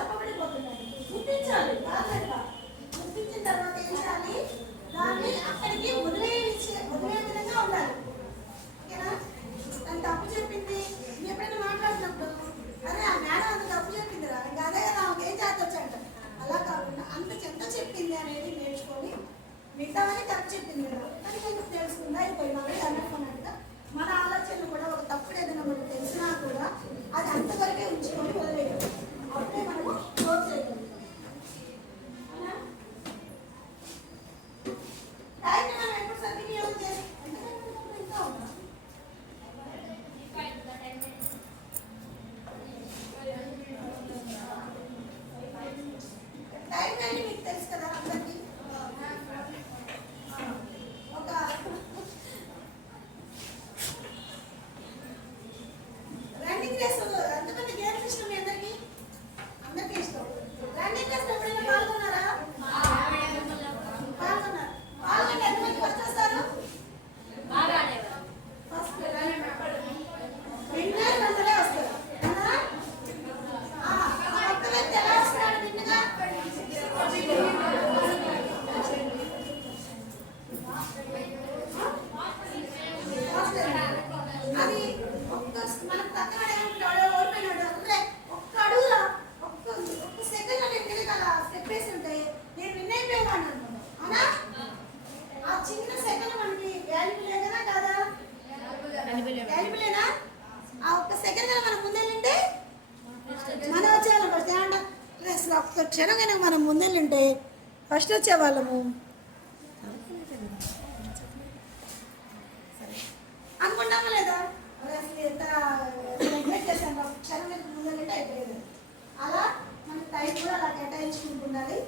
చెప్పబడిపోతున్నాయి. గుర్తించాలి బాగా. గుర్తించిన తర్వాత ఏం చేయాలి? దాన్ని అక్కడికి వదిలే విధంగా ఉండాలి. ఓకేనా? తను తప్పు చెప్పింది, నువ్వు ఎప్పుడైనా మాట్లాడుతున్నప్పుడు అరే ఆ మేడం అంత తప్పు చెప్పిందిరా, ఇంకా అదే కదా ఆమెకు ఏం చేతొచ్చు అంటారు. అలా కాకుండా అంత చెత్త చెప్పింది అనేది నేర్చుకొని మిగతావన్నీ కరెక్ట్ చెప్పింది కదా అని కొంచెం తెలుసుకుందా అయిపోయి మళ్ళీ అనుకున్నట్టుగా మన ఆలోచనలు కూడా ఒక తప్పుడు ఏదైనా మనకు తెలిసినా కూడా అది అంతవరకే ఉంచుకొని వదిలేయాలి. అప్పుడే మనము గ్రోత్ చేయగలుగుతాం. టైంని మనం ఎప్పుడు సద్వినియోగం చేసి ఇంకా ఉంటాం. టైం వాల్యూ మీకు తెలుసు కదా అందరికీ. ఒక రన్నింగ్ రేస్ ఎంతమంది గేమ్స్ ఇష్టం మీ అందరికీ? అందరికీ ఇష్టం. రన్నింగ్ రేస్ ఎప్పుడైనా పాల్గొన్నారా? పాల్గొన్నారు. పాల్గొంటే ఎంతమంది ఫస్ట్ వస్తారు? ఫస్ట్ విన్నర్ వందలే వస్తారు. ఒక్క వ్యక్తి ఎలా వస్తాడు విన్నగా? అది ఒక్క మనకు తక్కువ ఏమంటాడో ఓడిపోయినాడు అంటే ఒక్క అడుగులో ఒక్క సెకండ్ నేను కనుక అలా స్టెప్ వేసి ఉంటే నేను విన్ అయిపోయాను అనుకున్నాను. అవునా? ఆ చిన్న సెకండ్ మనకి వాల్యూబులే కదా కాదా? వాల్యూబులేనా? ఆ ఒక్క సెకండ్ కనుక మనం ముందెళ్ళింటే మనం వచ్చేవాళ్ళం ఫస్ట్. ఏమంటా అసలు ఒక్క క్షణం కనుక మనం ముందెళ్ళింటే ఫస్ట్ వచ్చేవాళ్ళము అనుకుంటామా లేదా? అసలు ఎంత నెగ్లెక్ట్ చేశాను, క్షణం కనుక ముందెళ్ళింటే అయిపోయేది. అలా మన టైం కూడా అలా కేటాయించుకుంటుండాలి.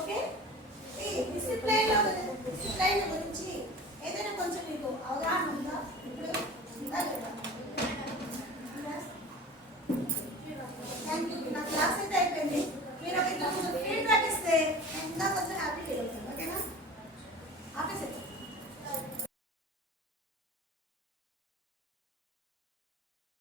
ఓకే? ఈ డిసిప్లైన్